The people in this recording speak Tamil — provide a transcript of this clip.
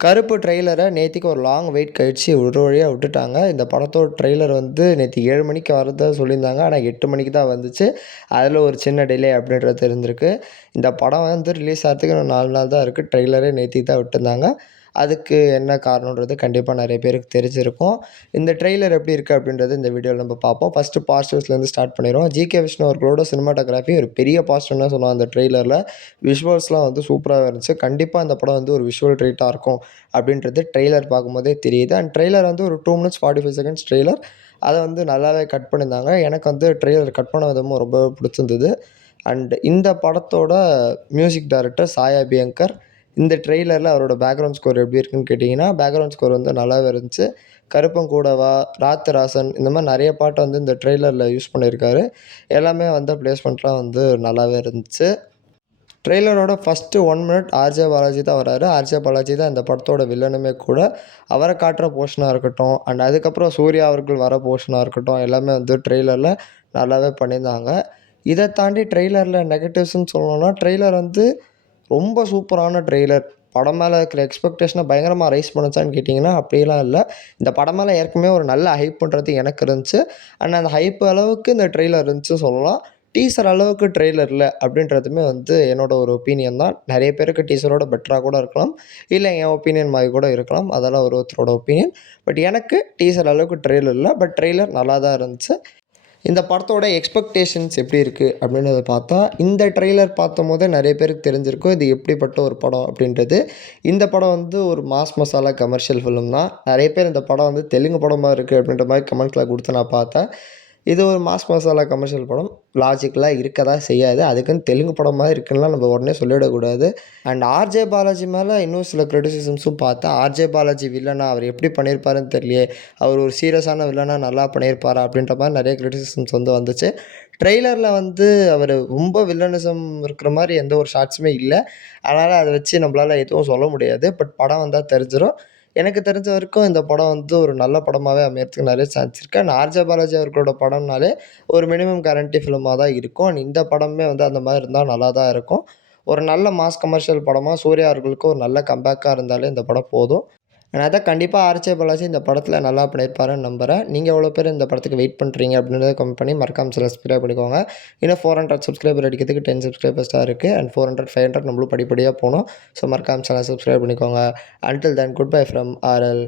கருப்பு ட்ரெய்லர நேத்திக்கு ஒரு லாங் வெயிட் கழிச்சு ஒரு வழியா விட்டுட்டாங்க. இந்த படத்தோட ட்ரெய்லர் வந்து நேத்து 7 மணிக்கு வரதா சொல்லியிருந்தாங்க. ஆனா 8 மணிக்கு தான் வந்துச்சு. அதில ஒரு சின்ன டிலே அப்படின்றது இருந்திருக்கு. இந்த படம் வந்து ரிலீஸ் ஆறதுக்கு இன்னும் 4 நாள் தான் இருக்கு. ட்ரெய்லரே நேத்திக்கு தான் விட்டுருந்தாங்க. அதுக்கு என்ன காரணம்ன்றது கண்டிப்பா நெறைய பேருக்கு தெரிஞ்சிருக்கும். இந்த ட்ரெய்லர் எப்படி இருக்கு அப்படின்றது இந்த வீடியோல நம்ம பார்ப்போம். ஃபர்ஸ்ட்டு பாசிட்டிவ்ஸ்லேருந்து ஸ்டார்ட் பண்ணிருவோம். ஜி.கே. விஷ்ணு அவர்களோட சினிமாட்டோகிராஃபி ஒரு பெரிய பாசிட்டிவ்னு தான் சொல்லலாம் அந்த ட்ரெய்லர்ல. விஷுவல்ஸ்லாம் வந்து சூப்பராவே இருந்துச்சு. கண்டிப்பா இந்த படம் வந்து ஒரு விஷுவல் ட்ரீட்டா இருக்கும் அப்படின்றது ட்ரெய்லர் பார்க்கும்போதே தெரியுது. அண்ட் ட்ரெய்லர் வந்து ஒரு 2 மினிட்ஸ் 45 செகண்ட்ஸ் ட்ரெய்லர். அத வந்து நல்லாவே கட் பண்ணியிருந்தாங்க. எனக்கு வந்து ட்ரெய்லர் கட் பண்ண விதமும் ரொம்பவே பிடிச்சிருந்தது. அண்ட் இந்த படத்தோட மியூசிக் டைரக்டர் சாயா அபியங்கர். இந்த ட்ரெய்லர்ல அவரோட பேக்ரவுண்ட் ஸ்கோர் எப்படி இருக்குன்னு கேட்டீங்கன்னா, பேக்ரவுண்ட் ஸ்கோர் வந்து நல்லாவே இருந்துச்சு. கருப்பன் கூடவா, ராத்தராசன் இந்த மாரி நெறைய பாட்ட வந்து இந்த ட்ரெய்லர்ல யூஸ் பண்ணியிருக்காரு. எல்லாமே வந்து பிளேஸ்மெண்ட்லாம் வந்து நல்லாவே இருந்துச்சு. ட்ரெய்லரோட ஃபர்ஸ்ட்டு 1 மினிட் ஆர்ஜே பாலாஜி தான் வராரு. ஆர்ஜே பாலாஜி தான் இந்த படத்தோட வில்லனுமே கூட. அவர காட்டுற போர்ஷனா இருக்கட்டும், அண்ட் அதுக்கப்புறம் சூர்யா அவர்கள் வர போர்ஷனா இருக்கட்டும், எல்லாமே வந்து ட்ரெய்லர்ல நல்லாவே பண்ணியிருந்தாங்க. இத தாண்டி ட்ரெய்லர்ல நெகட்டிவ்ஸ்ன்னு சொல்லணும்னா, ட்ரெய்லர் வந்து ரொம்ப சூப்பரான ட்ரெய்லர். படம் மேல இருக்கிற எக்ஸ்பெக்டேஷன பயங்கரமா ரைஸ் பண்ணுச்சான்னு கேட்டீங்கன்னா, அப்படிலாம் இல்ல. இந்த படம் மேல ஏற்கனவே ஒரு நல்ல ஹைப்புன்றது எனக்கு இருந்துச்சு. அண்ட் அந்த ஹைப் அளவுக்கு இந்த ட்ரெய்லர் இருந்துச்சுன்னு சொல்லலாம். டீசர் அளவுக்கு ட்ரெய்லர் இல்ல அப்படின்றதுமே வந்து என்னோட ஒரு ஒப்பீனியன் தான். நெறைய பேருக்கு டீசரோட பெட்டரா கூட இருக்கலாம். இல்ல என் ஒப்பீனியன் மாரி கூட இருக்கலாம். அதெல்லாம் ஒரு ஒருத்தரோட ஒப்பீனியன். பட் எனக்கு டீசர் அளவுக்கு ட்ரெய்லர் இல்ல. பட் ட்ரெய்லர் நல்லா தான் இருந்துச்சு. இந்த படத்தோட எக்ஸ்பெக்டேஷன்ஸ் எப்படி இருக்கு அப்படின்றத பார்த்தா, இந்த ட்ரெய்லர் பார்த்தம்போதே நெறைய பேருக்கு தெரிஞ்சிருக்கும். இது எப்படிப்பட்ட ஒரு படம் அப்படின்றது. இந்த படம் வந்து ஒரு மாஸ் மசாலா கமர்ஷியல் ஃபிலிம் தான். நெறைய பேர் இந்த படம் வந்து தெலுங்கு படமா இருக்கு அப்படின்ற மாரி கமெண்ட்ல குடுத்து நான் பார்த்தேன். இது ஒரு மாஸ் மசாலா கமர்ஷியல் படம். லாஜிக்கலா இருக்க தான் செய்யாது. அதுக்குன்னு தெலுங்கு படமா இருக்குன்னுலாம் நம்ம உடனே சொல்லிடக்கூடாது. அண்ட் ஆர்ஜே பாலாஜி மேல இன்னும் சில கிரிட்டிசிசம்ஸும் பார்த்தேன். ஆர்ஜே பாலாஜி வில்லனா அவர் எப்படி பண்ணியிருப்பாருன்னு தெரியலையே! அவர் ஒரு சீரியஸான வில்லனா நல்லா பண்ணியிருப்பாரா? அப்படின்ற மாரி நெறைய கிரிட்டிசிசம்ஸ் வந்து வந்துச்சு. ட்ரெய்லர்ல வந்து அவரு ரொம்ப வில்லனிசம் இருக்கிற மாரி எந்த ஒரு ஷாட்ஸுமே இல்ல. அதனால அத வச்சு நம்மளால எதுவும் சொல்ல முடியாது. பட் படம் வந்தா தெரிஞ்சிரும். எனக்கு தெரிஞ்ச வரைக்கும் இந்த படம் வந்து ஒரு நல்ல படமாவே அமையறதுக்கு நெறைய சான்ஸ் இருக்கு. அண்ட் ஆர்ஜே பாலாஜி அவர்களோட படம்னாலே ஒரு மினிமம் கேரண்டி ஃபிலிமா தான் இருக்கும். அண்ட் இந்த படமுமே வந்து அந்த மாரி இருந்தா நல்லா தான் இருக்கும். ஒரு நல்ல மாஸ் கமர்ஷியல் படமா சூர்யா அவர்களுக்கு ஒரு நல்ல கம்பேக்கா இருந்தாலே இந்த படம் போதும். அண்ட் அதான் கண்டிப்பா ஆர்ஜே பாலாஜி இந்த படத்தில நல்லா பண்ணியிருப்பாருன்னு நம்புறேன். நீங்க எவ்வளோ பேர் இந்த படத்துக்கு வெயிட் பண்றீங்க அப்படின்றத கமெண்ட் பண்ணி மறக்காம சப்ஸ்கிரைப் பண்ணிக்கோங்க. இன்னும் 400 சப்ஸ்கிரைபர் அடிக்கிறதுக்கு 10 சப்ஸ்கிரைபர்ஸ் தான் இருக்கு. அண்ட் 400, 500 நம்மளும் படிப்படியா போணும். ஸோ மறக்காம சேனல் சப்ஸ்கிரைப் பண்ணிக்கோங்க. Until then good bye from RL.